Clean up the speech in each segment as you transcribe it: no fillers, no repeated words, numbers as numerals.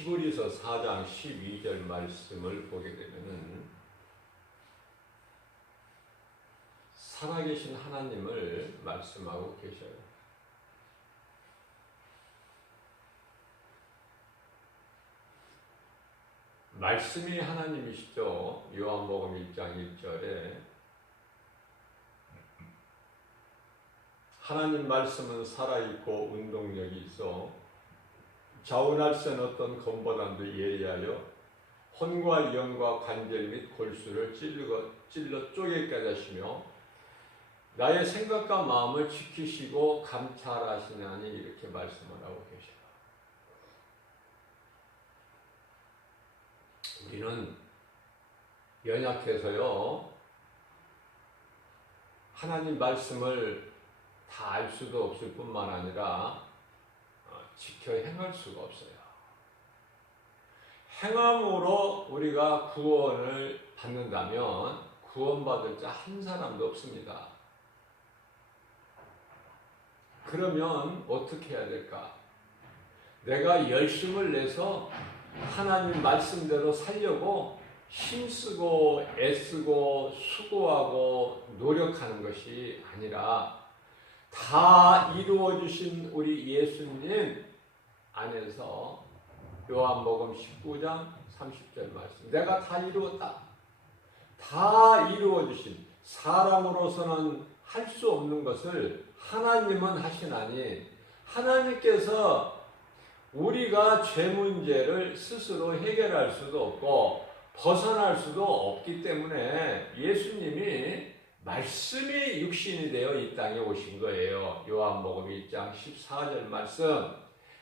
히브리서 4장 12절 말씀을 보게 되면은 살아계신 하나님을 말씀하고 계셔요. 말씀이 하나님이시죠. 요한복음 1장 1절에 하나님 말씀은 살아있고 운동력이 있어 좌우날 센 어떤 검보다도 예리하여 혼과 영과 관절 및 골수를 찔러 쪼개까지 하시며 나의 생각과 마음을 지키시고 감찰하시나니 이렇게 말씀을 하고 계셔요. 우리는 연약해서요, 하나님 말씀을 다 알 수도 없을 뿐만 아니라 지켜 행할 수가 없어요. 행함으로 우리가 구원을 받는다면 구원받을 자 한 사람도 없습니다. 그러면 어떻게 해야 될까? 내가 열심을 내서 하나님 말씀대로 살려고 힘쓰고 애쓰고 수고하고 노력하는 것이 아니라 다 이루어주신 우리 예수님 안에서 요한복음 19장 30절 말씀, 내가 다 이루었다. 다 이루어주신, 사람으로서는 할 수 없는 것을 하나님은 하시나니 하나님께서 우리가 죄 문제를 스스로 해결할 수도 없고 벗어날 수도 없기 때문에 예수님이 말씀이 육신이 되어 이 땅에 오신 거예요. 요한복음 1장 14절 말씀,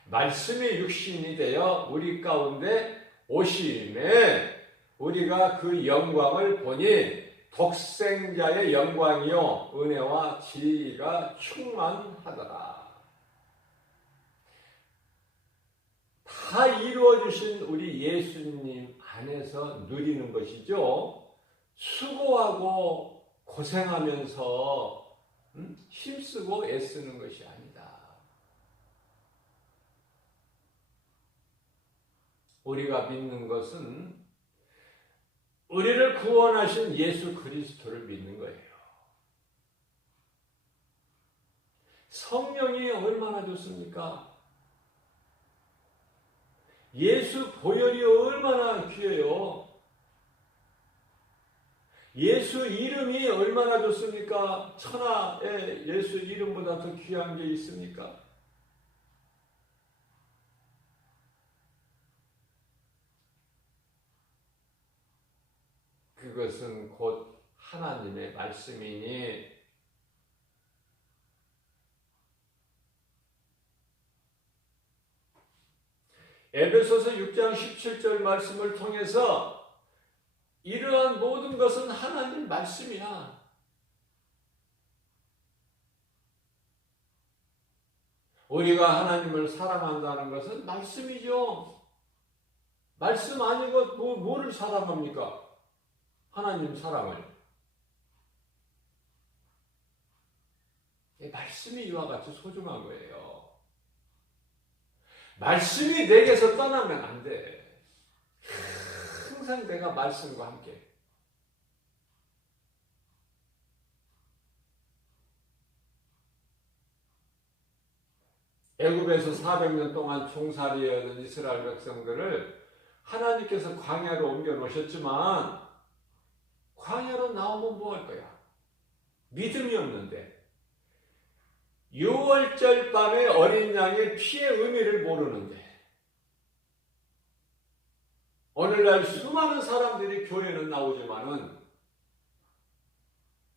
말씀이 육신이 되어 우리 가운데 오심에 우리가 그 영광을 보니 독생자의 영광이요 은혜와 지혜가 충만하더라. 다 이루어주신 우리 예수님 안에서 누리는 것이죠. 수고하고 고생하면서 힘쓰고 애쓰는 것이 아니다. 우리가 믿는 것은 우리를 구원하신 예수 그리스도를 믿는 거예요. 성령이 얼마나 좋습니까? 예수 보혈이 얼마나 귀해요. 예수 이름이 얼마나 좋습니까? 천하에 예수 이름보다 더 귀한 게 있습니까? 그것은 곧 하나님의 말씀이니 에베소서 6장 17절 말씀을 통해서 이러한 모든 것은 하나님 말씀이야. 우리가 하나님을 사랑한다는 것은 말씀이죠. 말씀 아니고 뭐를 사랑합니까? 하나님 사랑을. 말씀이 이와 같이 소중한 거예요. 말씀이 내게서 떠나면 안 돼. 항상 내가 말씀과 함께. 애굽에서 400년 동안 종살이하던 이스라엘 백성들을 하나님께서 광야로 옮겨 놓으셨지만 광야로 나오면 뭐 할 거야? 믿음이 없는데 6월절 밤에 어린 양의 피의 의미를 모르는데 오늘날 수많은 사람들이 교회는 나오지만은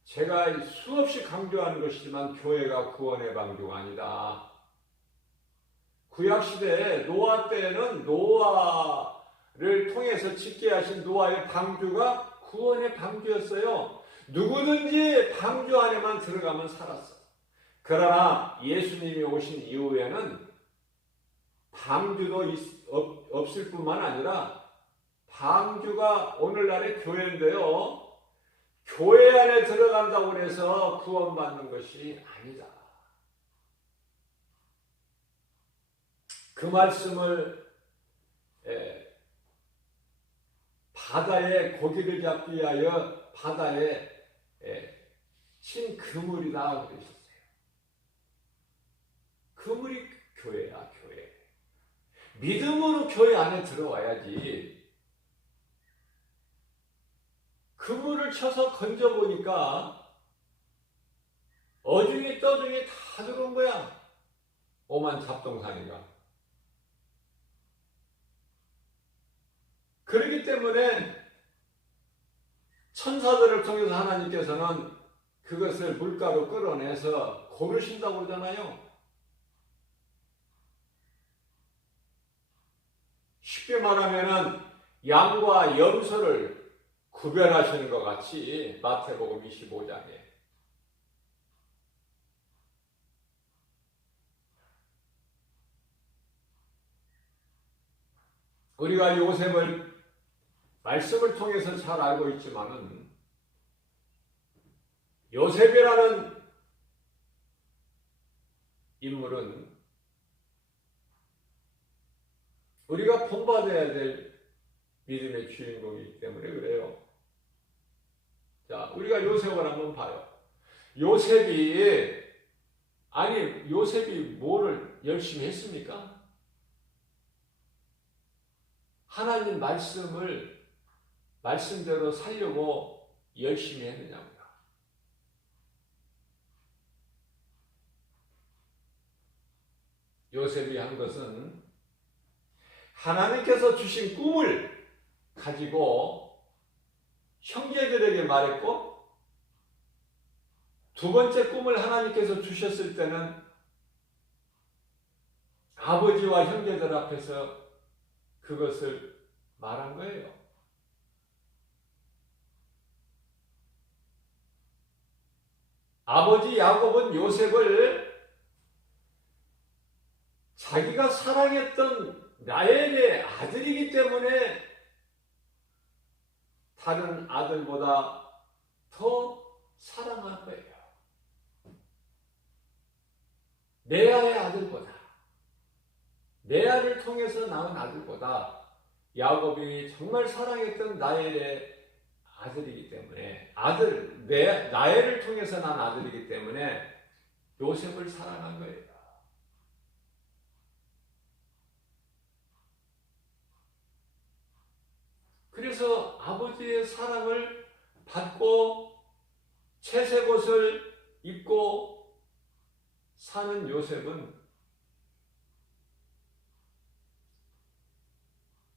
제가 수없이 강조하는 것이지만 교회가 구원의 방주가 아니다. 구약시대에 노아 때에는 노아를 통해서 짓게 하신 노아의 방주가 구원의 방주였어요. 누구든지 방주 안에만 들어가면 살았어. 그러나 예수님이 오신 이후에는 방주도 없을 뿐만 아니라 방주가 오늘날의 교회인데요. 교회 안에 들어간다고 해서 구원받는 것이 아니다. 그 말씀을 바다에 고기를 잡기 위하여 바다에 친 그물이다 그러셨어요. 그물이 교회야, 교회. 믿음으로 교회 안에 들어와야지. 그물을 쳐서 건져보니까 어중이 떠중이 다 들어온 거야. 오만 잡동사니가. 그렇기 때문에 천사들을 통해서 하나님께서는 그것을 물가로 끌어내서 고르신다고 그러잖아요. 쉽게 말하면은 양과 염소를 구별하시는 것 같이 마태복음 25장에 우리가 요셉을 말씀을 통해서 잘 알고 있지만은 요셉이라는 인물은 우리가 본받아야 될 믿음의 주인공이기 때문에 그래요. 자, 우리가 요셉을 한번 봐요. 요셉이 뭐를 열심히 했습니까? 하나님 말씀대로 살려고 열심히 했느냐고요. 요셉이 한 것은 하나님께서 주신 꿈을 가지고 형제들에게 말했고, 두 번째 꿈을 하나님께서 주셨을 때는 아버지와 형제들 앞에서 그것을 말한 거예요. 아버지 야곱은 요셉을 자기가 사랑했던 라헬의 아들이기 때문에 다른 아들보다 더 사랑한 거예요. 레아의 아들보다, 레아를 통해서 낳은 아들보다 야곱이 정말 사랑했던 라헬의 아들이기 때문에, 라헬을 통해서 난 아들이기 때문에 요셉을 사랑한 거예요. 그래서 아버지의 사랑을 받고 채색 옷을 입고 사는 요셉은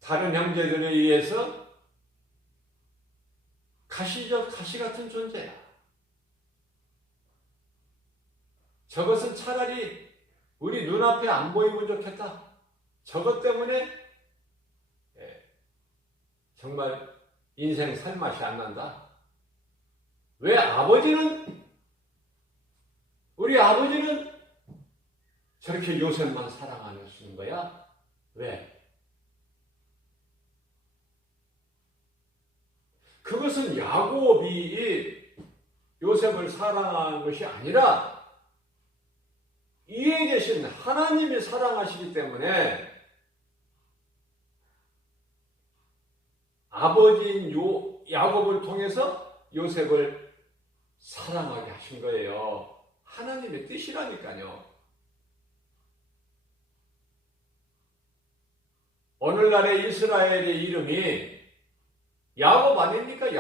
다른 형제들에 의해서 가시 같은 존재야. 저것은 차라리 우리 눈앞에 안 보이면 좋겠다. 저것 때문에 정말 인생 살맛이 안 난다. 왜 우리 아버지는 저렇게 요셉만 사랑하는 거야? 왜? 그것은 야곱이 요셉을 사랑하는 것이 아니라 위에 계신 하나님이 사랑하시기 때문에 아버지인 야곱을 통해서 요셉을 사랑하게 하신 거예요. 하나님의 뜻이라니까요. 오늘날의 이스라엘의 이름이 야곱 아닙니까?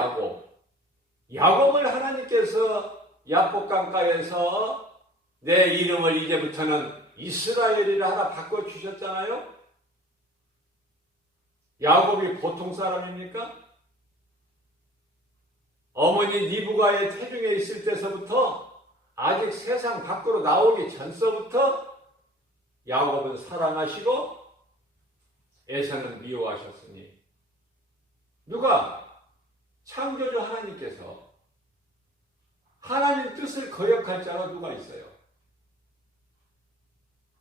야곱을 하나님께서 야복강가에서 내 이름을 이제부터는 이스라엘이라 하나 바꿔주셨잖아요. 야곱이 보통 사람입니까? 어머니 리브가의 태중에 있을 때서부터 아직 세상 밖으로 나오기 전서부터 야곱은 사랑하시고 에서는 미워하셨으니 누가? 창조주 하나님께서 하나님 뜻을 거역할 자가 누가 있어요?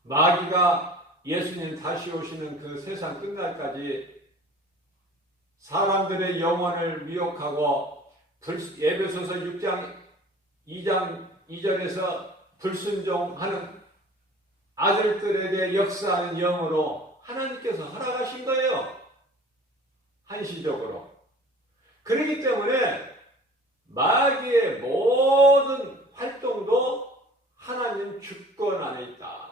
마귀가 예수님 다시 오시는 그 세상 끝날까지 사람들의 영혼을 미혹하고 에베소서 6장 2장 2절에서 불순종하는 아들들에게 역사하는 영으로 하나님께서 허락하신 거예요. 한시적으로. 그렇기 때문에 마귀의 모든 활동도 하나님 주권 안에 있다.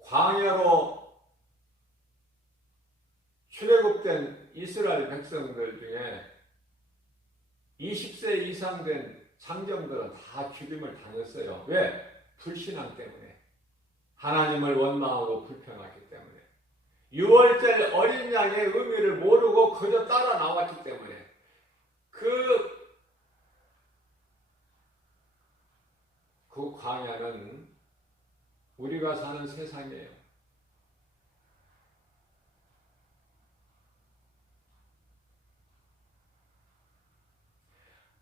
광야로 출애굽된 이스라엘 백성들 중에 20세 이상 된 장정들은 다 죽임을 당했어요. 왜? 불신앙 때문에. 하나님을 원망하고 불평하기 때문에. 6월절 어린 양의 의미를 모르고 그저 따라 나왔기 때문에. 그 광야는 우리가 사는 세상이에요.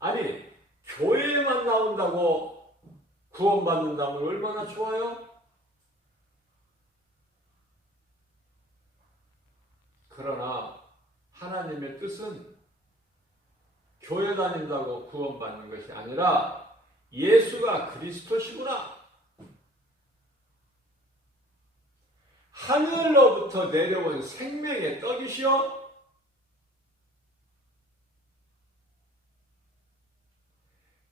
아니, 교회에만 나온다고 구원받는다면 얼마나 좋아요? 그러나 하나님의 뜻은 교회 다닌다고 구원받는 것이 아니라 예수가 그리스도시구나. 하늘로부터 내려온 생명의 떡이시여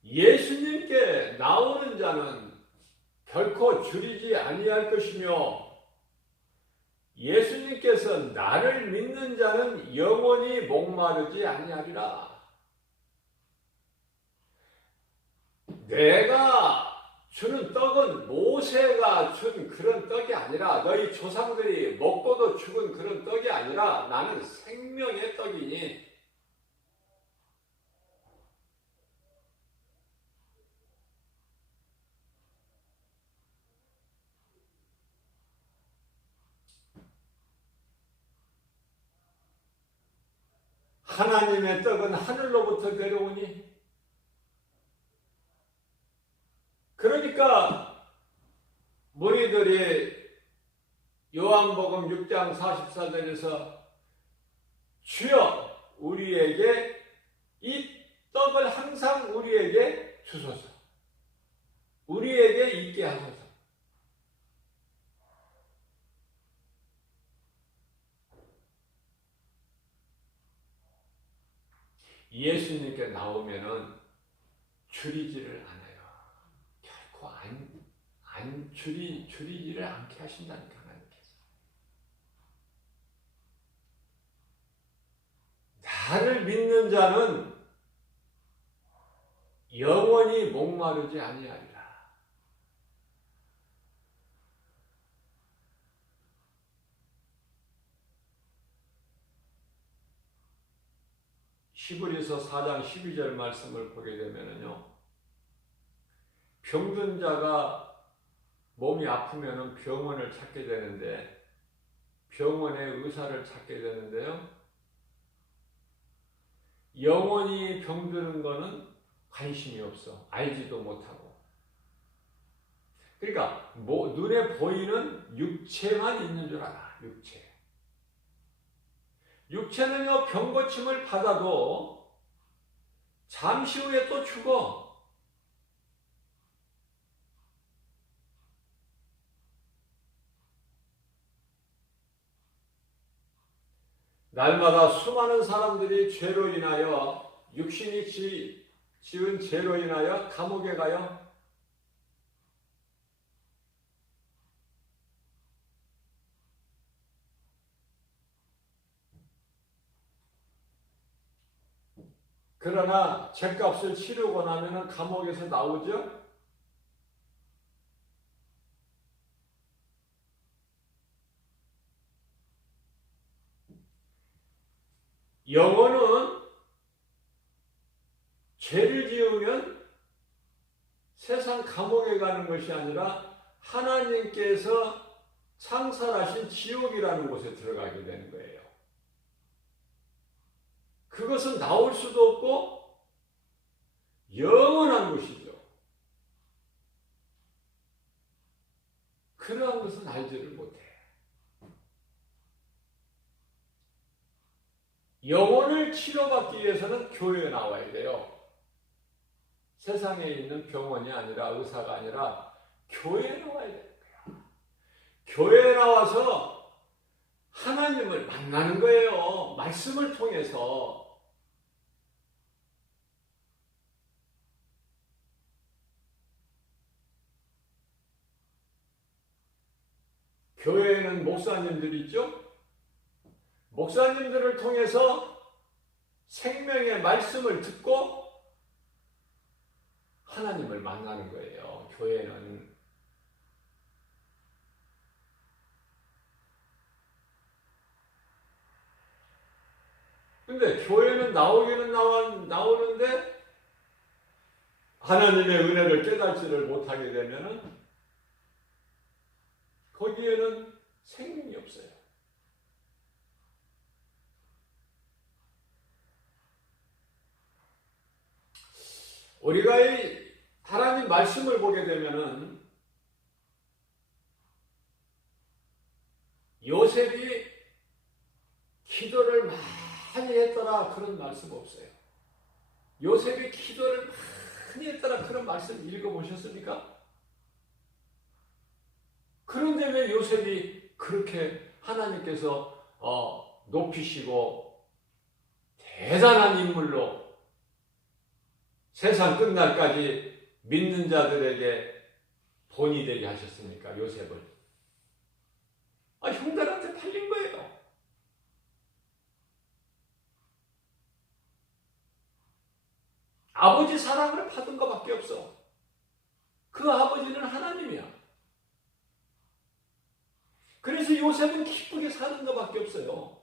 예수님께 나오는 자는 결코 줄이지 아니할 것이며 예수님께서 나를 믿는 자는 영원히 목마르지 아니하리라. 내가 주는 떡은 모세가 준 그런 떡이 아니라 너희 조상들이 먹고도 죽은 그런 떡이 아니라 나는 생명의 떡이니 하나님의 떡은 하늘로부터 내려오니 그러니까 무리들이 요한복음 6장 44절에서 주여 우리에게 이 떡을 항상 우리에게 주소서. 우리에게 있게 하소서. 예수님께 나오면은 줄이지를 않아요. 결코 줄이지를 않게 하신다니까, 하나님께서. 나를 믿는 자는 영원히 목마르지 아니하리라. 히브리서 4장 12절 말씀을 보게 되면요. 병든 자가 몸이 아프면 병원을 찾게 되는데 병원의 의사를 찾게 되는데요. 영원히 병드는 거는 관심이 없어. 알지도 못하고. 그러니까 눈에 보이는 육체만 있는 줄 알아. 육체. 육체는요, 병고침을 받아도 잠시 후에 또 죽어. 날마다 수많은 사람들이 죄로 인하여 육신이 지은 죄로 인하여 감옥에 가요. 그러나 죄값을 치르고 나면 감옥에서 나오죠. 영혼은 죄를 지으면 세상 감옥에 가는 것이 아니라 하나님께서 창설하신 지옥이라는 곳에 들어가게 되는 거예요. 그것은 나올 수도 없고 영원한 것이죠. 그러한 것은 알지를 못해. 영혼을 치료받기 위해서는 교회에 나와야 돼요. 세상에 있는 병원이 아니라 의사가 아니라 교회에 나와야 되는 거야. 교회에 나와서 하나님을 만나는 거예요. 말씀을 통해서. 교회에는 목사님들이 있죠? 목사님들을 통해서 생명의 말씀을 듣고 하나님을 만나는 거예요. 교회는. 근데 교회는 나오기는 나오는데 하나님의 은혜를 깨닫지를 못하게 되면은 거기에는 생명이 없어요. 우리가 이 하나님 말씀을 보게 되면은 요셉이 기도를 많이 했더라 그런 말씀 없어요. 요셉이 기도를 많이 했더라 그런 말씀 읽어보셨습니까? 그런데 왜 요셉이 그렇게 하나님께서 높이시고 대단한 인물로 세상 끝날까지 믿는 자들에게 본이 되게 하셨습니까? 요셉을. 형들한테 팔린 거예요. 아버지 사랑을 받은 것밖에 없어. 그 아버지는 하나님이야. 그래서 요셉은 기쁘게 사는 것밖에 없어요.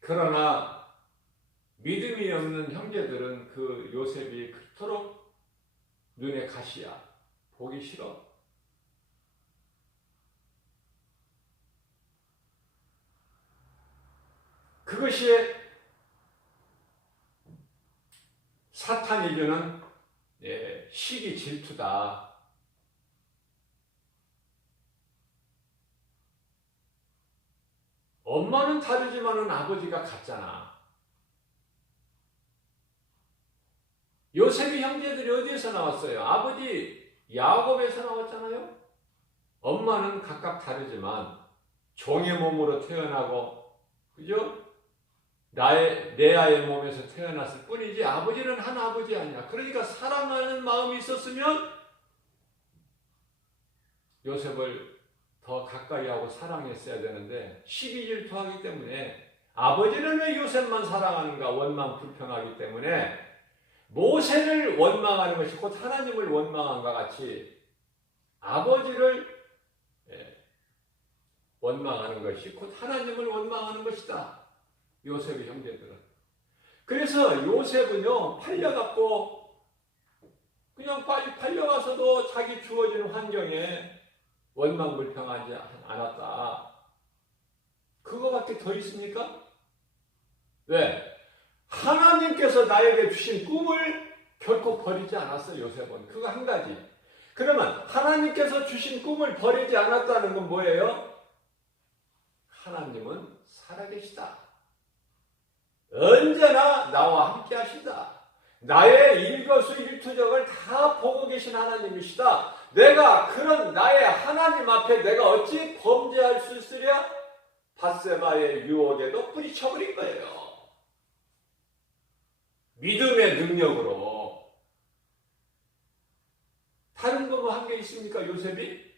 그러나 믿음이 없는 형제들은 그 요셉이 그토록 눈에 가시야. 보기 싫어. 그것이 사탄이 주는 시기 질투다. 엄마는 다르지만은 아버지가 같잖아. 요셉의 형제들이 어디에서 나왔어요? 아버지 야곱에서 나왔잖아요. 엄마는 각각 다르지만 종의 몸으로 태어나고, 그죠? 레아의 몸에서 태어났을 뿐이지 아버지는 한 아버지 아니야. 그러니까 사랑하는 마음이 있었으면 요셉을 더 가까이 하고 사랑했어야 되는데 시기 질투하기 때문에 아버지는 왜 요셉만 사랑하는가? 원망 불평하기 때문에 모세를 원망하는 것이 곧 하나님을 원망한과 같이 아버지를 원망하는 것이 곧 하나님을 원망하는 것이다. 요셉의 형제들은. 그래서 요셉은요, 팔려갖고 그냥 빨리 팔려가서도 자기 주어지는 환경에 원망불평하지 않았다. 그거밖에 더 있습니까? 왜? 하나님께서 나에게 주신 꿈을 결코 버리지 않았어요. 요셉은. 그거 한 가지. 그러면 하나님께서 주신 꿈을 버리지 않았다는 건 뭐예요? 하나님은 살아계시다. 언제나 나와 함께 하신다. 나의 일거수일투족을 다 보고 계신 하나님이시다. 내가 그런 나의 하나님 앞에 내가 어찌 범죄할 수 있으랴? 밧세바의 유혹에도 뿌리쳐버린 거예요. 믿음의 능력으로. 다른 거 뭐 한 게 있습니까? 요셉이?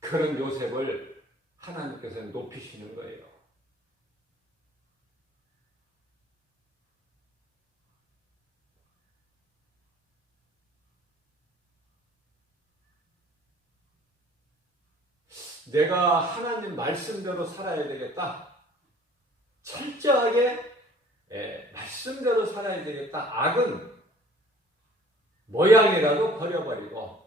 그런 요셉을 하나님께서 높이시는 거예요. 내가 하나님 말씀대로 살아야 되겠다. 철저하게 말씀대로 살아야 되겠다. 악은 모양이라도 버려버리고,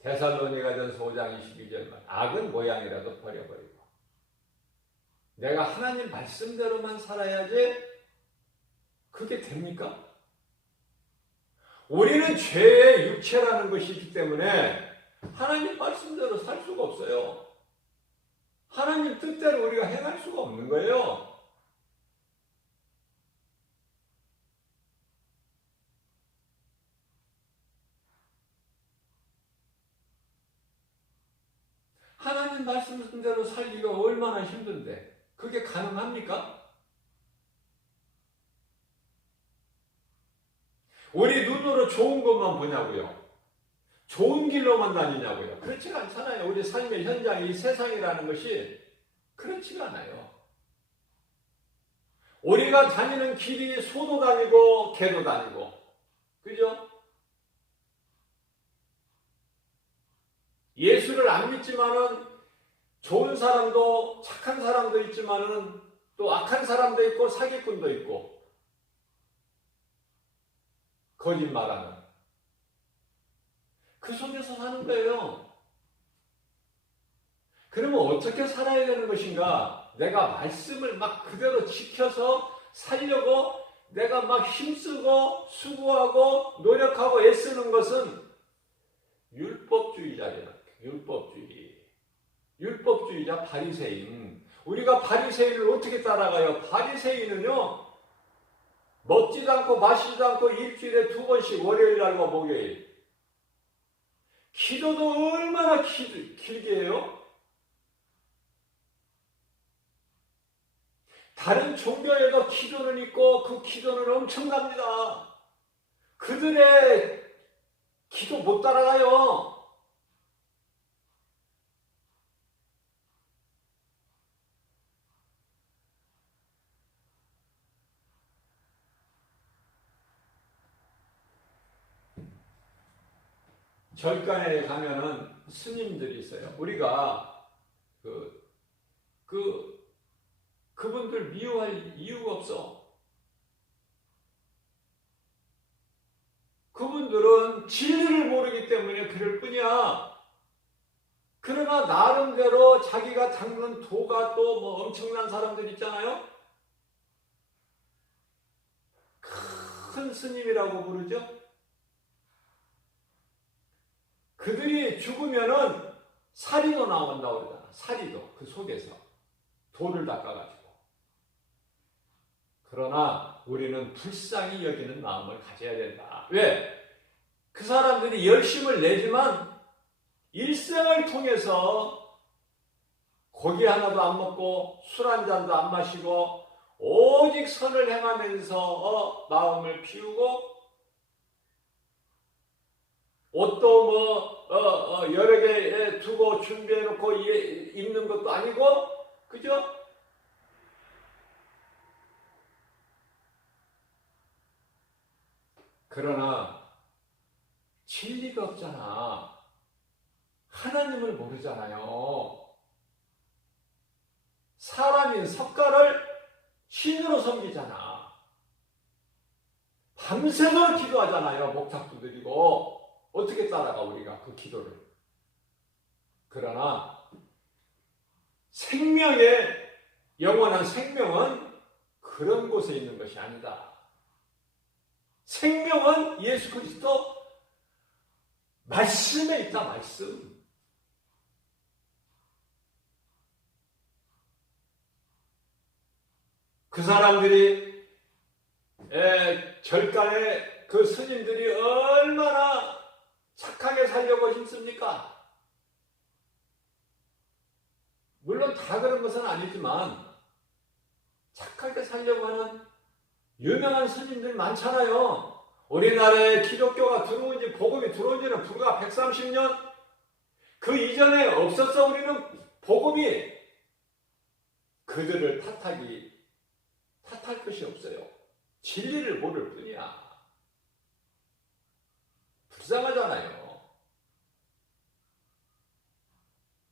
데살로니가전서 5장 22절 말, 악은 모양이라도 버려버리고 내가 하나님 말씀대로만 살아야지. 그게 됩니까? 우리는 죄의 육체라는 것이 있기 때문에 하나님 말씀대로 살 수가 없어요. 하나님 뜻대로 우리가 행할 수가 없는 거예요. 하나님 말씀대로 살기가 얼마나 힘든데 그게 가능합니까? 우리 눈으로 좋은 것만 보냐고요? 좋은 길로만 다니냐고요? 그렇지가 않잖아요. 우리 삶의 현장이 이 세상이라는 것이 그렇지가 않아요. 우리가 다니는 길이 소도 다니고 개도 다니고 그죠? 예수를 안 믿지만은 좋은 사람도 착한 사람도 있지만은 또 악한 사람도 있고 사기꾼도 있고 거짓말하는 그 속에서 사는 거예요. 그러면 어떻게 살아야 되는 것인가? 내가 말씀을 막 그대로 지켜서 살려고 내가 막 힘쓰고 수고하고 노력하고 애쓰는 것은 율법주의자잖아요. 율법주의자 바리새인. 우리가 바리새인을 어떻게 따라가요? 바리새인은요. 먹지도 않고 마시지도 않고 일주일에 2번씩 월요일날과 목요일. 기도도 얼마나 길게 해요? 다른 종교에도 기도는 있고 그 기도는 엄청납니다. 그들의 기도 못 따라가요. 절간에 가면은 스님들이 있어요. 우리가 그분들 미워할 이유가 없어. 그분들은 진리를 모르기 때문에 그럴 뿐이야. 그러나 나름대로 자기가 닦는 도가 또 뭐 엄청난 사람들 있잖아요. 큰 스님이라고 부르죠. 그들이 죽으면은 사리도 나온다고 그러잖아. 사리도 그 속에서 돌을 닦아가지고. 그러나 우리는 불쌍히 여기는 마음을 가져야 된다. 왜? 그 사람들이 열심을 내지만 일생을 통해서 고기 하나도 안 먹고 술 한 잔도 안 마시고 오직 선을 행하면서 마음을 피우고 옷도 여러 개 두고 준비해 놓고 입는 것도 아니고 그죠? 그러나 진리가 없잖아. 하나님을 모르잖아요. 사람인 석가를 신으로 섬기잖아. 밤새도록 기도하잖아요. 목탁도 드리고. 어떻게 따라가 우리가 그 기도를. 그러나 생명의 영원한 생명은 그런 곳에 있는 것이 아니다. 생명은 예수 그리스도 말씀에 있다. 말씀. 그 사람들이 절간에 그 스님들이 얼마나 착하게 살려고 힘씁니까? 물론 다 그런 것은 아니지만 착하게 살려고 하는 유명한 스님들 많잖아요. 우리나라에 기독교가 들어온 지, 복음이 들어온 지는 불과 130년? 그 이전에 없었어. 우리는 복음이. 그들을 탓할 것이 없어요. 진리를 모를 뿐이야. 불쌍하잖아요.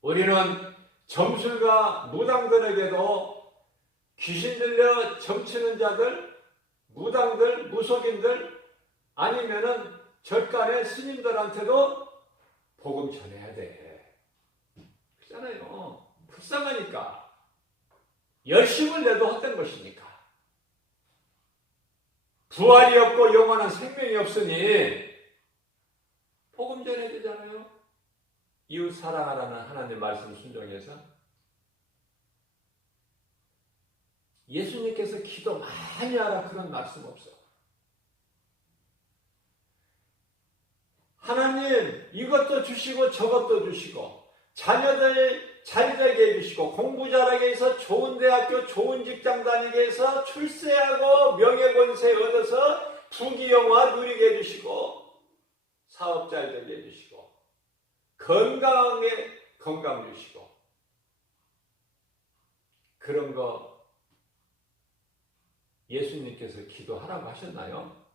우리는 점술가 무당들에게도 귀신 들려 점치는 자들, 무당들, 무속인들 아니면은 절간의 스님들한테도 복음 전해야 돼. 그렇잖아요. 불쌍하니까. 열심을 내도 헛된 것이니까. 부활이 없고 영원한 생명이 없으니 복음 전해야 되잖아요. 이웃 사랑하라는 하나님 말씀 순종해서 예수님께서 기도 많이 하라 그런 말씀 없어. 하나님 이것도 주시고 저것도 주시고 자녀들 잘 되게 해주시고 공부 잘하게 해서 좋은 대학교 좋은 직장 다니게 해서 출세하고 명예권세 얻어서 부귀영화 누리게 해주시고 사업 잘 되게 해주시고 건강하게 건강 주시고 그런 거 예수님께서 기도하라고 하셨나요?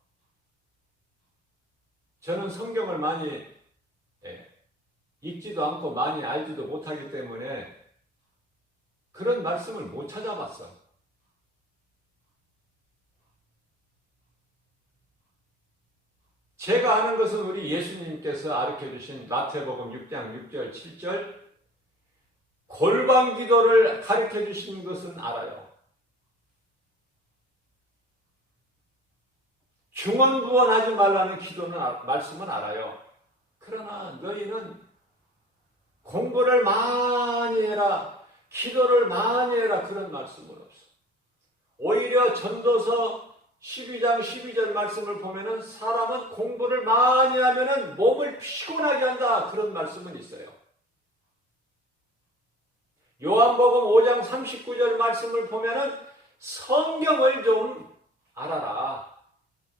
저는 성경을 많이 읽지도 않고 많이 알지도 못하기 때문에 그런 말씀을 못 찾아봤어. 제가 아는 것은 우리 예수님께서 가르쳐주신 마태복음 6장 6절 7절 골방 기도를 가르쳐주신 것은 알아요. 중언부언하지 말라는 기도는 말씀은 알아요. 그러나 너희는 공부를 많이 해라, 기도를 많이 해라 그런 말씀은 없어. 오히려 전도서 12장 12절 말씀을 보면은 사람은 공부를 많이 하면은 몸을 피곤하게 한다 그런 말씀은 있어요. 요한복음 5장 39절 말씀을 보면은 성경을 좀 알아라.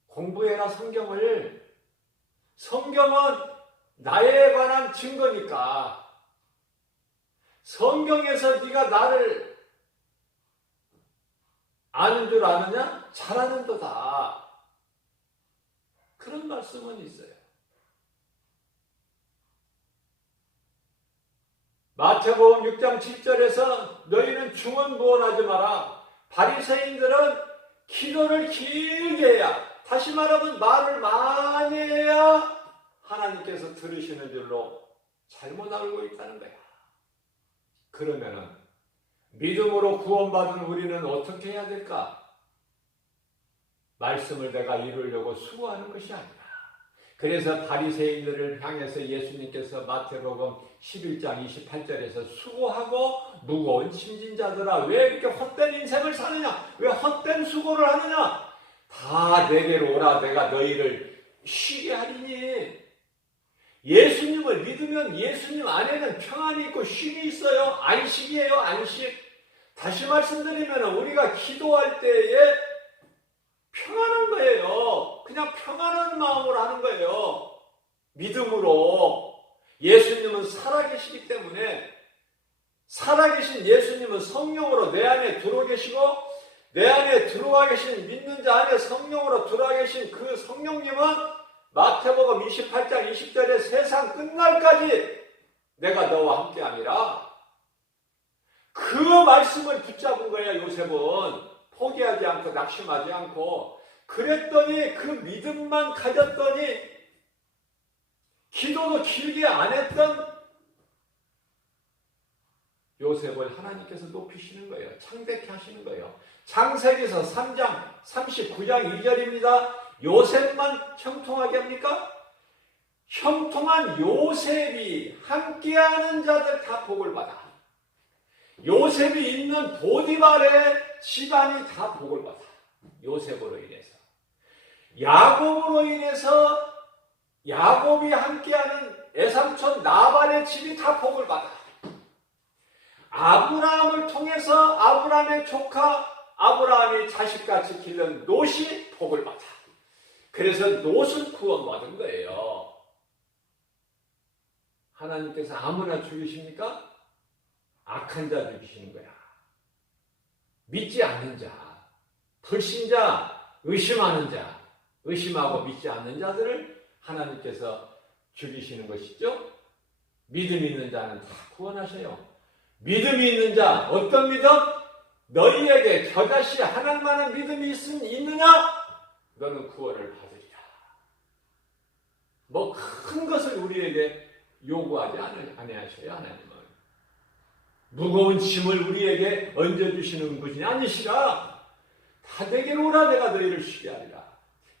공부해라 성경을. 성경은 나에 관한 증거니까 성경에서 네가 나를 아는 줄 아느냐? 잘 아는도다. 그런 말씀은 있어요. 마태복음 6장 7절에서 너희는 중언부언하지 마라. 바리새인들은 기도를 길게 해야, 다시 말하면 말을 많이 해야 하나님께서 들으시는 줄로 잘못 알고 있다는 거야. 그러면은 믿음으로 구원받은 우리는 어떻게 해야 될까? 말씀을 내가 이루려고 수고하는 것이 아니라. 그래서 바리새인들을 향해서 예수님께서 마태복음 11장 28절에서 수고하고 무거운 짐진 자들아 왜 이렇게 헛된 인생을 사느냐? 왜 헛된 수고를 하느냐? 다 내게로 오라 내가 너희를 쉬게 하리니. 예수님을 믿으면 예수님 안에는 평안이 있고 쉼이 있어요. 안식이에요. 안식. 다시 말씀드리면 우리가 기도할 때에 평안한 거예요. 그냥 평안한 마음으로 하는 거예요. 믿음으로. 예수님은 살아계시기 때문에 살아계신 예수님은 성령으로 내 안에 들어와 계시고 내 안에 들어와 계신 믿는 자 안에 성령으로 들어와 계신 그 성령님은 마태복음 28장 20절에 세상 끝날까지 내가 너와 함께 아니라 그 말씀을 붙잡은 거야. 요셉은 포기하지 않고 낙심하지 않고 그랬더니 그 믿음만 가졌더니 기도도 길게 안 했던 요셉을 하나님께서 높이시는 거예요. 창대케 하시는 거예요. 창세기서 3장 39장 2절입니다. 요셉만 형통하게 합니까? 형통한 요셉이 함께하는 자들 다 복을 받아. 요셉이 있는 보디발의 집안이 다 복을 받아. 요셉으로 인해서. 야곱으로 인해서 야곱이 함께하는 애삼촌 나발의 집이 다 복을 받아. 아브라함을 통해서 아브라함의 조카 아브라함이 자식같이 기른 롯이 복을 받아. 그래서 롯은 구원받은 거예요. 하나님께서 아무나 죽이십니까? 악한 자 죽이시는 거야. 믿지 않는 자, 불신자, 의심하는 자, 의심하고 믿지 않는 자들을 하나님께서 죽이시는 것이죠. 믿음 있는 자는 다 구원하셔요. 믿음이 있는 자, 어떤 믿음? 너희에게 저다시 하나님 만한 믿음이 있느냐? 너는 구원을 받으리라. 뭐 큰 것을 우리에게 요구하지 아니하셔요. 하나님은. 무거운 짐을 우리에게 얹어주시는 분이 아니시라. 다 내게로 오라 내가 너희를 쉬게 하리라.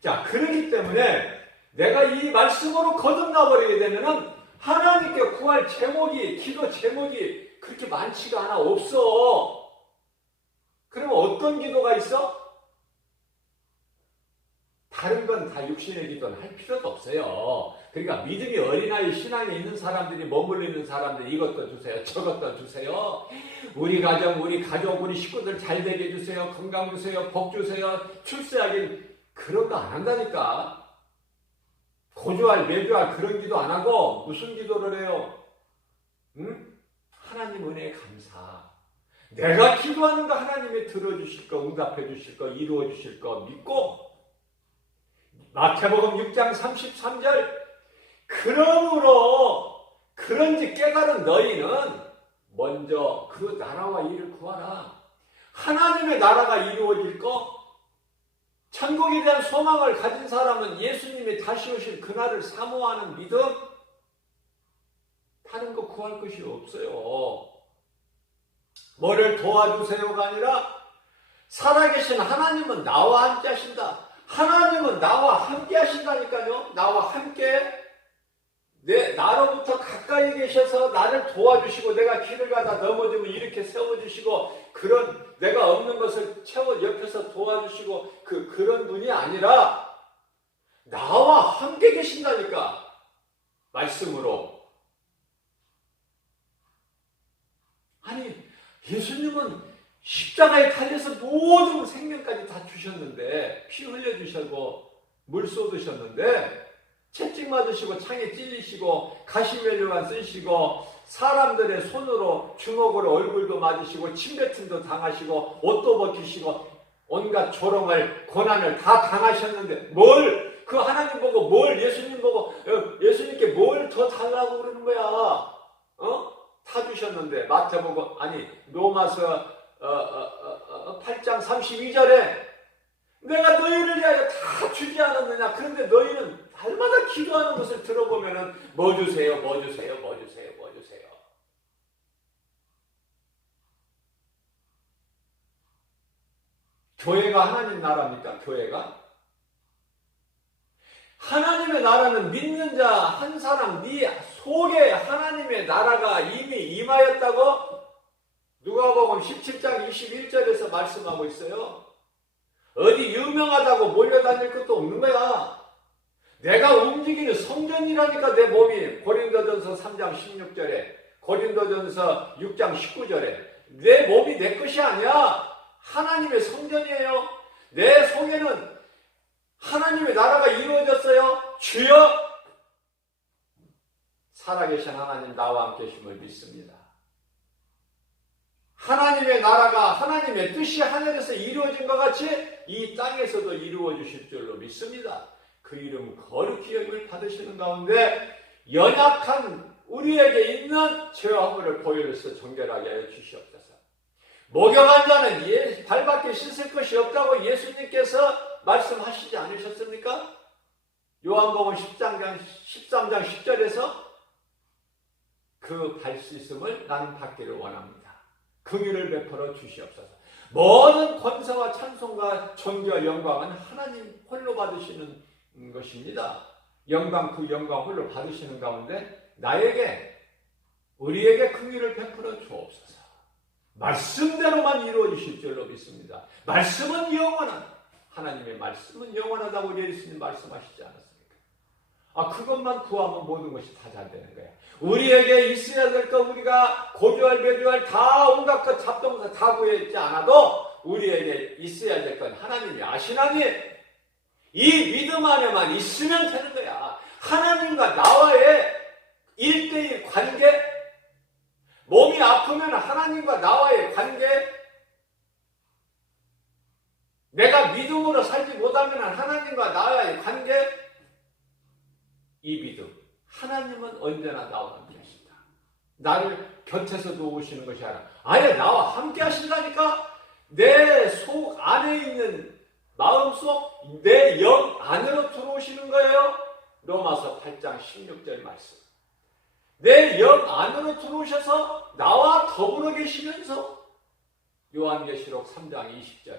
자, 그렇기 때문에 내가 이 말씀으로 거듭나버리게 되면은 하나님께 구할 제목이, 기도 제목이 그렇게 많지가 않아. 없어. 그러면 어떤 기도가 있어? 다른 건 다 육신의 기도는 할 필요도 없어요. 그러니까 믿음이 어린아이 신앙에 있는 사람들이 머물러 있는 사람들이 이것도 주세요. 저것도 주세요. 우리 가정, 우리 가족, 우리 식구들 잘 되게 해주세요. 건강 주세요. 복 주세요. 출세하긴 그런 거 안 한다니까. 고주할, 매주할 그런 기도 안 하고 무슨 기도를 해요? 응? 하나님 은혜에 감사. 내가 기도하는 거 하나님이 들어주실 거, 응답해 주실 거, 이루어 주실 거 믿고 마태복음 6장 33절 그러므로 그런지 깨달은 너희는 먼저 그 나라와 일을 구하라. 하나님의 나라가 이루어질 거, 천국에 대한 소망을 가진 사람은 예수님이 다시 오실 그날을 사모하는 믿음, 다른 거 구할 것이 없어요. 뭐를 도와주세요가 아니라 살아계신 하나님은 나와 함께 하신다. 하나님은 나와 함께 하신다니까요. 나와 함께 나로부터 가까이 계셔서 나를 도와주시고 내가 길을 가다 넘어지면 이렇게 세워주시고 그런 내가 없는 것을 채워 옆에서 도와주시고 그런 분이 아니라 나와 함께 계신다니까. 말씀으로. 아니 예수님은 십자가에 달려서 모든 생명까지 다 주셨는데 피 흘려주시고 물 쏟으셨는데 채찍 맞으시고 창에 찔리시고 가시면류관 쓰시고 사람들의 손으로 주먹으로 얼굴도 맞으시고 침뱉음도 당하시고 옷도 벗기시고 온갖 조롱을 고난을 다 당하셨는데 뭘 그 하나님 보고 뭘 예수님 보고 예수님께 뭘 더 달라고 그러는 거야. 다 주셨는데 마태복음 아니 로마서 8장 32절에 내가 너희를 위하여 다 주지 않았느냐. 그런데 너희는 날마다 기도하는 것을 들어보면은 뭐 주세요, 뭐 주세요, 뭐 주세요, 뭐 주세요. 교회가 하나님 나라입니까? 교회가? 하나님의 나라는 믿는 자 한 사람 네 속에 하나님의 나라가 이미 임하였다고 누가복음 17장 21절에서 말씀하고 있어요. 어디 유명하다고 몰려다닐 것도 없는 거야. 내가 움직이는 성전이라니까 내 몸이. 고린도전서 3장 16절에 고린도전서 6장 19절에 내 몸이 내 것이 아니야. 하나님의 성전이에요. 내 속에는 하나님의 나라가 이루어졌어요. 주여 살아계신 하나님 나와 함께 계심을 믿습니다. 하나님의 나라가 하나님의 뜻이 하늘에서 이루어진 것 같이 이 땅에서도 이루어 주실 줄로 믿습니다. 그 이름 거룩히 여김을 받으시는 가운데 연약한 우리에게 있는 죄와 허물을 보혈로서 정결하게 하여 주시옵소서. 목욕한 자는 발밖에 씻을 것이 없다고 예수님께서 말씀하시지 않으셨습니까? 요한복음 13장 10절에서 그 발 씻음을 나는 받기를 원합니다. 긍휼을 베풀어 주시옵소서. 모든 권세와 찬송과 존귀와 영광은 하나님 홀로 받으시는 것입니다. 영광 그 영광 홀로 받으시는 가운데 나에게 우리에게 긍휼을 베풀어 주옵소서. 말씀대로만 이루어지실 줄로 믿습니다. 말씀은 영원한 하나님의 말씀은 영원하다고 예수님 말씀하시지 않았습니까? 그것만 구하면 모든 것이 다 잘 되는 거야. 우리에게 있어야 될 거 우리가 고주할 매주할 다 온갖 것 잡동사 다 구했지 않아도 우리에게 있어야 될 건 하나님이 아시나니 이 믿음 안에만 있으면 되는 거야. 하나님과 나와의 1:1 관계, 몸이 아프면 하나님과 나와의 관계, 내가 믿음으로 살지 못하면 하나님과 나와의 관계, 이 믿음. 하나님은 언제나 나와 함께 하신다. 나를 곁에서 도우시는 것이 아니라 아예 나와 함께 하신다니까. 내 속 안에 있는 마음속 내 영 안으로 들어오시는 거예요. 로마서 8장 16절 말씀. 내 영 안으로 들어오셔서 나와 더불어 계시면서 요한계시록 3장 20절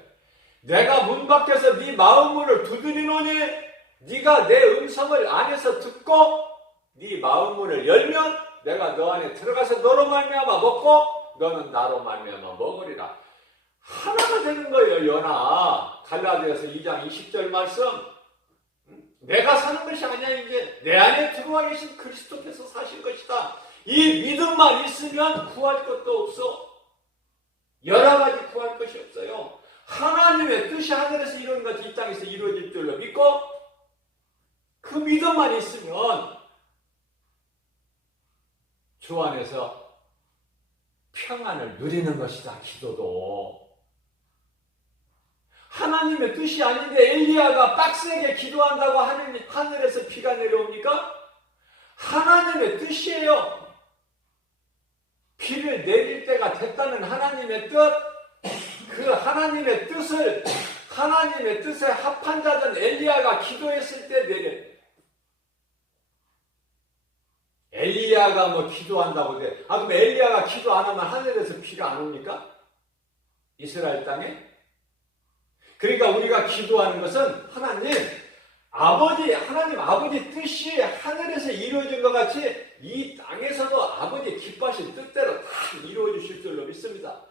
내가 문 밖에서 네 마음문을 두드리노니 네가 내 음성을 안에서 듣고 네 마음문을 열면 내가 너 안에 들어가서 너로 말미암아 먹고 너는 나로 말미암아 먹으리라. 하나가 되는 거예요. 연하 갈라디아서 2장 20절 말씀. 내가 사는 것이 아니야. 이제 내 안에 들어와 계신 그리스도께서 사실 것이다. 이 믿음만 있으면 구할 것도 없어. 여러 가지 구할 것이 없어요. 하나님의 뜻이 하늘에서 이루어진 것이 이 땅에서 이루어질 줄로 믿고 그 믿음만 있으면 주 안에서 평안을 누리는 것이다. 기도도. 하나님의 뜻이 아닌데 엘리야가 빡세게 기도한다고 하늘에서 비가 내려옵니까? 하나님의 뜻이에요. 비를 내릴 때가 됐다는 하나님의 뜻, 그 하나님의 뜻에 합한 자던 엘리야가 기도했을 때 내려. 엘리야가 뭐 기도한다고 돼. 그럼 엘리야가 기도 안 하면 하늘에서 비가 안 옵니까? 이스라엘 땅에? 그러니까 우리가 기도하는 것은 하나님 아버지 뜻이 하늘에서 이루어진 것 같이 이 땅에서도 아버지 기뻐하신 뜻대로 다 이루어지실 줄로 믿습니다.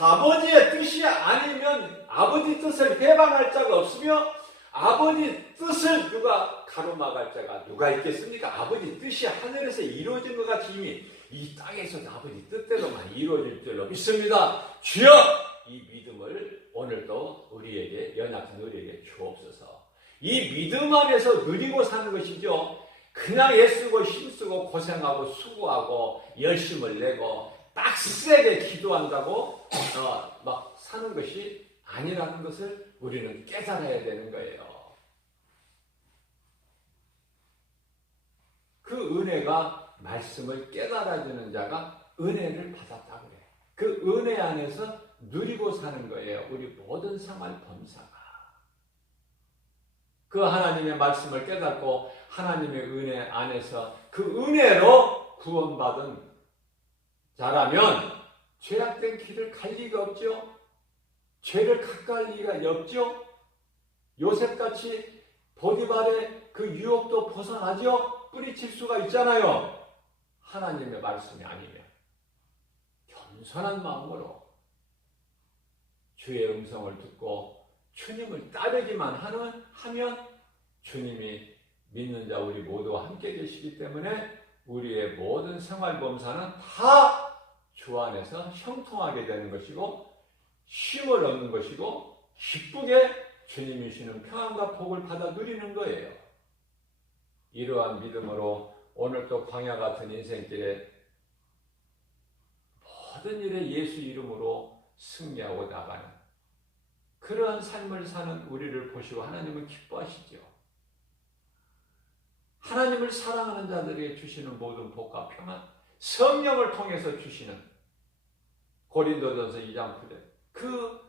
아버지의 뜻이 아니면 아버지 뜻을 해방할 자가 없으며 아버지 뜻을 누가 가로막을 자가 누가 있겠습니까? 아버지 뜻이 하늘에서 이루어진 것 같이 이미 이 땅에서도 아버지 뜻대로만 이루어질 줄로 믿습니다. 주여 이 믿음을 오늘도 우리에게 연약한 우리에게 주옵소서. 이 믿음 안에서 누리고 사는 것이죠. 그냥 애쓰고 힘쓰고 고생하고 수고하고 열심을 내고 빡세게 기도한다고 막 사는 것이 아니라는 것을 우리는 깨달아야 되는 거예요. 그 은혜가 말씀을 깨달아주는 자가 은혜를 받았다고 그래요. 그 은혜 안에서 누리고 사는 거예요. 우리 모든 생활 범사가. 그 하나님의 말씀을 깨닫고 하나님의 은혜 안에서 그 은혜로 구원받은 자라면 죄악된 길을 갈 리가 없죠. 죄를 가까이 리가 없죠. 요셉같이 보디발의 그 유혹도 벗어나죠. 뿌리칠 수가 있잖아요. 하나님의 말씀이 아니면 겸손한 마음으로 주의 음성을 듣고 주님을 따르기만 하면 주님이 믿는 자 우리 모두와 함께 계시기 때문에 우리의 모든 생활 범사는 다 주 안에서 형통하게 되는 것이고 쉼을 얻는 것이고 기쁘게 주님이 주시는 평안과 복을 받아 누리는 거예요. 이러한 믿음으로 오늘도 광야 같은 인생길에 모든 일에 예수 이름으로 승리하고 나가는 그러한 삶을 사는 우리를 보시고 하나님은 기뻐하시죠. 하나님을 사랑하는 자들에게 주시는 모든 복과 평안, 성령을 통해서 주시는 고린도전서 2장 9절 그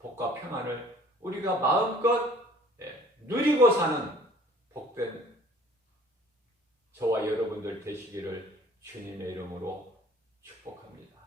복과 평안을 우리가 마음껏 누리고 사는 복된 저와 여러분들 되시기를 주님의 이름으로 축복합니다.